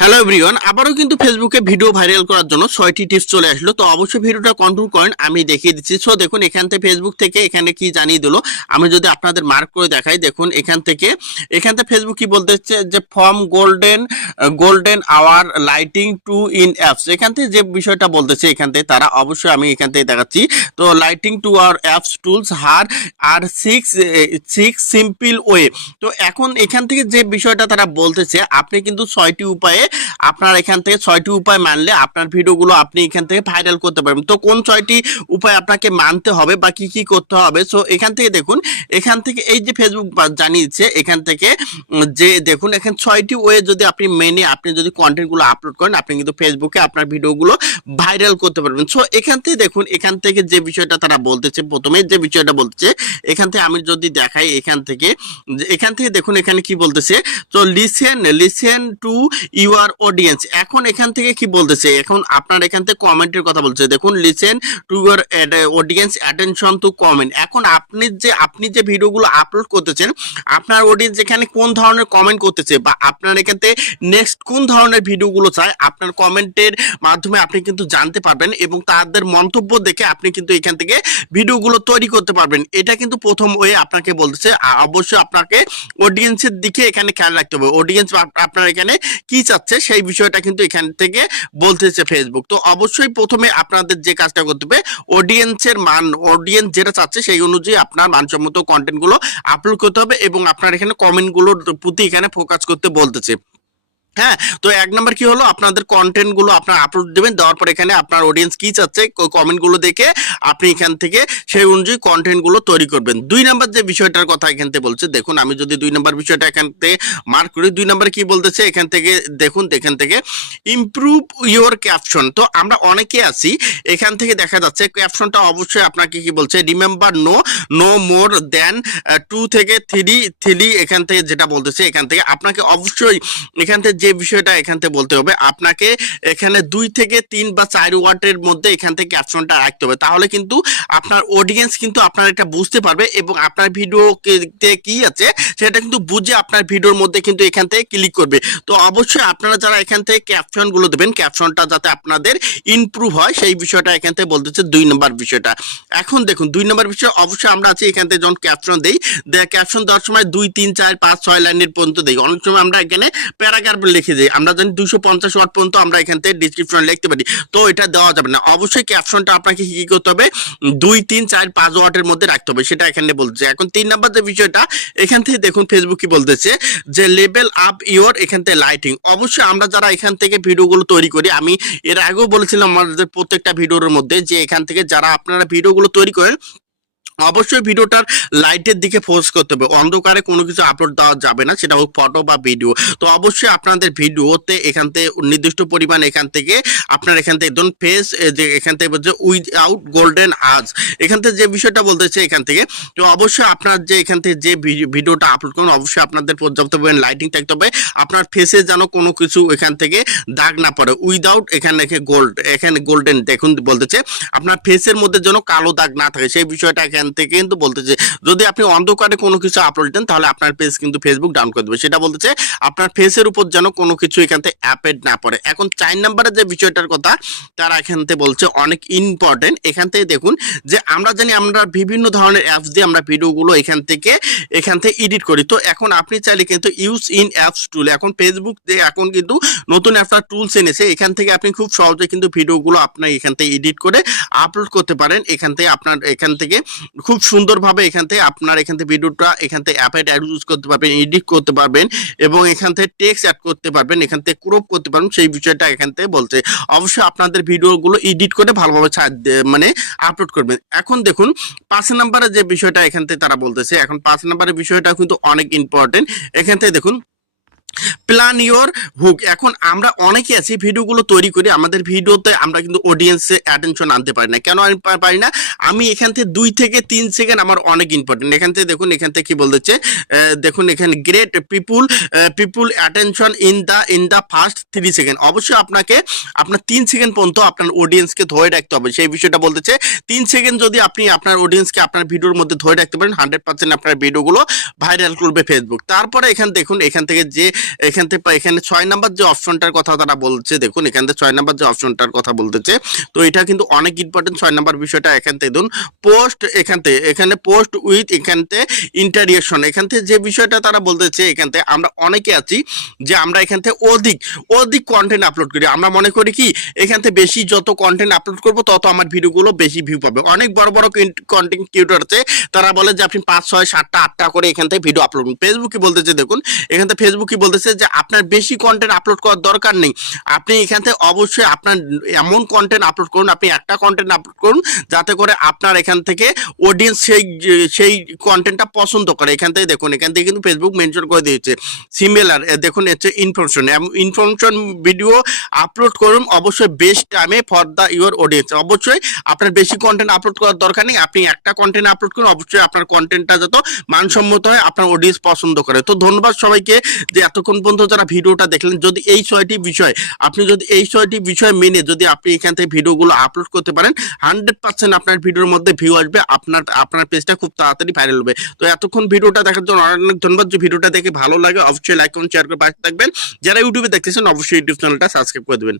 Hello everyone আবারও কিন্তু ফেসবুকে ভিডিও ভাইরাল করার জন্য ছয়টি টিপস চলে আসলো। তো অবশ্যই ভিডিওটা কন্ট্রোল করেন, আমি দেখিয়ে দিচ্ছি। সো দেখুন, এখান থেকে ফেসবুক থেকে এখানে কি জানিয়ে দিল? আমি যদি আপনাদের মার্ক করে দেখাই, দেখুন, এখান থেকে এখান থেকে ফেসবুক কি বলতে বলতেছে যে from golden golden hour lighting to in apps এখান থেকে যে বিষয়টা বলতেছে, এখান থেকে তারা অবশ্যই আমি এখান থেকে দেখাচ্ছি। তো lighting to our apps tools her R six six simple way তো এখন এখান থেকে যে বিষয়টা তারা বলতেছে, আপনি কিন্তু ছয়টি উপায়ে আপনার এখান থেকে ছয়টি উপায় মানলে আপনার ভিডিওগুলো আপনি এখান থেকে ভাইরাল করতে পারবেন। তো কোন ছয়টি উপায় আপনাকে মানতে হবে বা কি কি করতে হবে? সো এখান থেকে দেখুন, এখান থেকে এই যে ফেসবুক জানিয়েছে, এখান থেকে যে দেখুন, এখানে ছয়টি ওয়ে যদি আপনি মেনে আপনি যদি কন্টেন্টগুলো আপলোড করেন, আপনি কিন্তু ফেসবুকে আপনার ভিডিওগুলো ভাইরাল করতে পারবেন। সো এখান থেকে দেখুন, এখান থেকে যে বিষয়টা তারা বলতেছে, প্রথমে যে বিষয়টা বলতেছে, এখান থেকে আমি যদি দেখাই, এখান থেকে এখান থেকে দেখুন, এখানে কি বলতেছে? তো listen listen to your audience এখন এখান থেকে কি বলতেছে? এখন আপনার এখান থেকে কমেন্টের কথা বলছে। দেখুন listen to your audience attention to comment এখন আপনি যে আপনি যে ভিডিওগুলো আপলোড করতেছেন, আপনার অডিয়েন্স এখানে কোন ধরনের কমেন্ট করতেছে বা আপনার এখান থেকে নেক্সট কোন ধরনের ভিডিওগুলো চায়, আপনার কমেন্টের মাধ্যমে আপনি কিন্তু জানতে পারবেন এবং তাদের মন্তব্য দেখে আপনি কিন্তু এখান থেকে ভিডিওগুলো তৈরি করতে পারবেন। এটা কিন্তু প্রথম ওয়ে আপনাকে বলতেছে। অবশ্যই আপনাকে অডিয়েন্সের দিকে এখানে খেয়াল রাখতে হবে। অডিয়েন্স আপনার এখানে কি চাচ্ছে? সেই বিষয়টা কিন্তু এখান থেকে বলতেছে ফেসবুক তো অবশ্যই প্রথমে আপনাদের যে কাজটা করতে হবে অডিয়েন্সের মান অডিয়েন্স যেটা চাচ্ছে সেই অনুযায়ী আপনার মানসম্মত কন্টেন্টগুলো আপলোড করতে হবে এবং আপনার এখানে কমেন্টগুলোর প্রতি এখানে ফোকাস করতে বলতেছে। হ্যাঁ তো এক নম্বর কি হলো? আপনাদের কন্টেন্টগুলো আপনার আপলোড দেবেন, দেওয়ার পর এখানে আপনার অডিয়েন্স কি চাচ্ছে কমেন্টগুলো দেখে আপনি এখান থেকে সেই অনুযায়ী কন্টেন্টগুলো তৈরি করবেন। দুই নম্বর যে বিষয়টার কথা এখান থেকে বলছে, দেখুন আমি যদি দুই নম্বর বিষয়টা এখান থেকে মার্ক করি, দুই নাম্বার কি বলতেছে, এখান থেকে দেখুন, এখান থেকে ইমপ্রুভ ইওর ক্যাপশন তো আমরা অনেকে আছি, এখান থেকে দেখা যাচ্ছে ক্যাপশনটা অবশ্যই আপনাকে কি বলছে remember no no more than two থেকে থ্রি থ্রি এখান থেকে যেটা বলতেছে, এখান থেকে। আপনাকে অবশ্যই এখান থেকে যে বিষয়টা এখান থেকে বলতে হবে, আপনাকে এখানে দুই থেকে তিন বা চার ওয়ার্ডের মধ্যে এখান থেকে ক্যাপশনটা রাখতে হবে। তাহলে কিন্তু আপনার অডিয়েন্স কিন্তু আপনার এটা বুঝতে পারবে এবং আপনার ভিডিও কি আছে সেটা কিন্তু বুঝে আপনার ভিডিওর মধ্যে কিন্তু এখান থেকে ক্লিক করবে। তো অবশ্যই আপনারা যারা এখান থেকে ক্যাপশনগুলো দেবেন ক্যাপশনটা যাতে আপনাদের ইমপ্রুভ হয়, সেই বিষয়টা এখান থেকে বলতেছে দুই নম্বর বিষয়টা। এখন দেখুন, দুই নম্বর বিষয়, অবশ্যই আমরা আছি এখান থেকে যখন ক্যাপশন দেই ক্যাপশন দেওয়ার সময় দুই, তিন, চার, পাঁচ, ছয় লাইনের পর্যন্ত দেই। অনেক সময় আমরা এখানে প্যারাগ্রাফ লিখে দিই। আমরা জানি দুশো পঞ্চাশ ওয়াট পর্যন্ত আমরা এখান থেকে ডিসক্রিপশন লিখতে পারি। তো এটা দেওয়া যাবে না। অবশ্যই ক্যাপশনটা আপনাকে কি করতে হবে? দুই, তিন, চার, পাঁচ ওয়াটের মধ্যে রাখতে হবে। সেটা এখানে বলছে। এখন তিন নাম্বার যে বিষয়টা, এখান থেকে দেখুন ফেসবুক কি বলতেছে যে লেভেল আপ ইওর এখান থেকে লাইটিং অবশ্যই আমরা যারা এখান থেকে ভিডিওগুলো তৈরি করি, আমি এর আগেও বলেছিলাম আমাদের প্রত্যেকটা ভিডিওর মধ্যে যে এখান থেকে যারা আপনারা ভিডিওগুলো তৈরি করেন অবশ্যই ভিডিওটার লাইটের দিকে ফোকাস করতে হবে। অন্ধকারে কোনো কিছু আপলোড দেওয়া যাবে না, সেটা হোক ফটো বা ভিডিও তো অবশ্যই আপনাদের ভিডিওতে এখান থেকে নির্দিষ্ট পরিমাণ এখান থেকে আপনার এখান থেকে ধরুন ফেস যে এখান থেকে বলছে উইথআউট গোল্ডেন আজ এখান থেকে যে বিষয়টা বলতেছে এখান থেকে, তো অবশ্যই আপনার যে এখান থেকে যে ভিডিওটা আপলোড করুন, অবশ্যই আপনাদের পর্যাপ্ত পরিমাণ লাইটিং থাকতে হবে। আপনার ফেসে যেন কোনো কিছু এখান থেকে দাগ না পড়ে। উইদাউট এখানে গোল্ড এখানে গোল্ডেন দেখুন বলতেছে আপনার ফেসের মধ্যে যেন কালো দাগ না থাকে, সেই বিষয়টা এখান থেকে কিন্তু বলতেছে, যদি আপনি অন্ধকারে কোনো কিছু আপলোড দেন, তাহলে আপনার পেজ কিন্তু ফেসবুক ডাউন করে দেবে। সেটা বলতেছে, আপনার ফেসের উপর যেন কোনো কিছু এখান থেকে অ্যাপেড না পড়ে। এখন চার নাম্বারে যে বিষয়টার কথা, তারা এখান থেকে বলছে অনেক ইম্পর্টেন্ট এখান থেকে দেখুন যে, আমরা জানি আমরা বিভিন্ন ধরনের অ্যাপস দিয়ে আমরা ভিডিওগুলো এখান থেকে এখান থেকে এডিট করি। তো এখন আপনি চাইলে কিন্তু ইউজ ইন অ্যাপস টুল এখন ফেসবুক দিয়ে এখন কিন্তু নতুন একটা টুলস এনেছে। এখান থেকে আপনি খুব সহজে কিন্তু ভিডিওগুলো আপনার এখান থেকে এডিট করে আপলোড করতে পারেন। এখান থেকে আপনার, এখান থেকে খুব সুন্দরভাবে এখান থেকে আপনার এখান থেকে ভিডিওটা এখান থেকে অ্যাপেড ইউজ করতে পারবেন এডিট করতে পারবেন এবং এখান থেকে টেক্সট অ্যাড করতে পারবেন, এখান থেকে ক্রপ করতে পারবেন, সেই বিষয়টা এখান থেকে বলছে অবশ্যই আপনাদের ভিডিওগুলো এডিট করে ভালোভাবে মানে আপলোড করবেন। এখন দেখুন, পাঁচ নাম্বারের যে বিষয়টা এখান থেকে তারা বলতেছে, এখন পাঁচ নাম্বারের বিষয়টা কিন্তু অনেক ইম্পর্টেন্ট এখান থেকে দেখুন প্ল্যান ইওর হুক এখন আমরা অনেকে আছি ভিডিওগুলো তৈরি করি আমাদের ভিডিওতে আমরা কিন্তু অডিয়েন্সে অ্যাটেনশন আনতে পারি না। কেন আমি পারি না? আমি এখান থেকে দুই থেকে তিন সেকেন্ড আমার অনেক ইম্পর্টেন্ট এখান থেকে দেখুন, এখান থেকে কি বলতেছে? দেখুন এখানে great people people attention in the in the first three second অবশ্যই আপনাকে, আপনার তিন সেকেন্ড পর্যন্ত আপনার অডিয়েন্সকে ধরে রাখতে হবে। সেই বিষয়টা বলতেছে, তিন সেকেন্ড যদি আপনি আপনার অডিয়েন্সকে আপনার ভিডিওর মধ্যে ধরে রাখতে পারেন হান্ড্রেড পার্সেন্ট আপনার ভিডিওগুলো ভাইরাল করবে ফেসবুক তারপরে এখান, দেখুন, এখান থেকে যে এখান থেকে এখানে ছয় নাম্বার যে অপশনটার কথা তারা বলছে দেখুন এখান থেকে ছয় নাম্বার যে অপশনটার কথা বলতেছে তো এটা কিন্তু অনেক ইম্পর্টেন্ট ছয় নাম্বার বিষয়টা এখান থেকে দেখুন পোস্ট এখান থেকে এখানে পোস্ট উইথ এখান থেকে ইন্টারিয়েশন এখান থেকে যে বিষয়টা তারা বলতেছে এখান থেকে আমরা অনেকে আছি যে আমরা এখান থেকে অধিক অধিক কন্টেন্ট আপলোড করি আমরা মনে করি কি এখান থেকে বেশি যত কন্টেন্ট আপলোড করব তত আমার ভিডিওগুলো বেশি ভিউ পাবে অনেক বড় বড় কন্টেন্ট ক্রিয়েটর আছে তারা বলে যে আপনি পাঁচ ছয় সাতটা আটটা করে এখান থেকে ভিডিও আপলোড করুন ফেসবুকে বলতেছে দেখুন এখান থেকে ফেসবুকে বলতেছে যে আপনার বেশি কন্টেন্ট আপলোড করার দরকার নেই। আপনি এখান থেকে অবশ্যই আপনার এমন কন্টেন্ট আপলোড করুন, আপনি একটা কন্টেন্ট আপলোড করুন, যাতে করে আপনার এখান থেকে অডিয়েন্স সেই সেই কন্টেন্টটা পছন্দ করে। এখান থেকে দেখুন, এখান থেকে কিন্তু ফেসবুক মেনশন করে দিয়েছে। সিমিলার দেখুন হচ্ছে ইনফরমেশন ইনফরমেশন ভিডিও আপলোড করুন অবশ্যই বেস্ট টাইমে ফর দ্য ইউর অডিয়েন্স অবশ্যই আপনার বেশি কন্টেন্ট আপলোড করার দরকার নেই, আপনি একটা কন্টেন্ট আপলোড করুন, অবশ্যই আপনার কন্টেন্টটা যত মানসম্মত হয় আপনার অডিয়েন্স পছন্দ করে। তো ধন্যবাদ সবাইকে যে এতক্ষণ পর্যন্ত যারা ভিডিওটা দেখলেন, যদি এই ছয়টি বিষয়, আপনি যদি এই ছয়টি বিষয় মেনে যদি আপনি এখান থেকে ভিডিওগুলো আপলোড করতে পারেন হান্ড্রেড পার্সেন্ট আপনার ভিডিওর মধ্যে ভিউ আসবে, আপনার আপনার পেজটা খুব তাড়াতাড়ি ভাইরাল হবে। তো এতক্ষণ ভিডিওটা দেখার জন্য অনেক ধন্যবাদ। যে ভিডিওটা দেখে ভালো লাগে, অবশ্যই লাইক করুন শেয়ার করে পাশে থাকবেন। যারা ইউটিউবে দেখতেছেন, অবশ্যই ইউটিউব চ্যানেলটা সাবস্ক্রাইব করে দেবেন।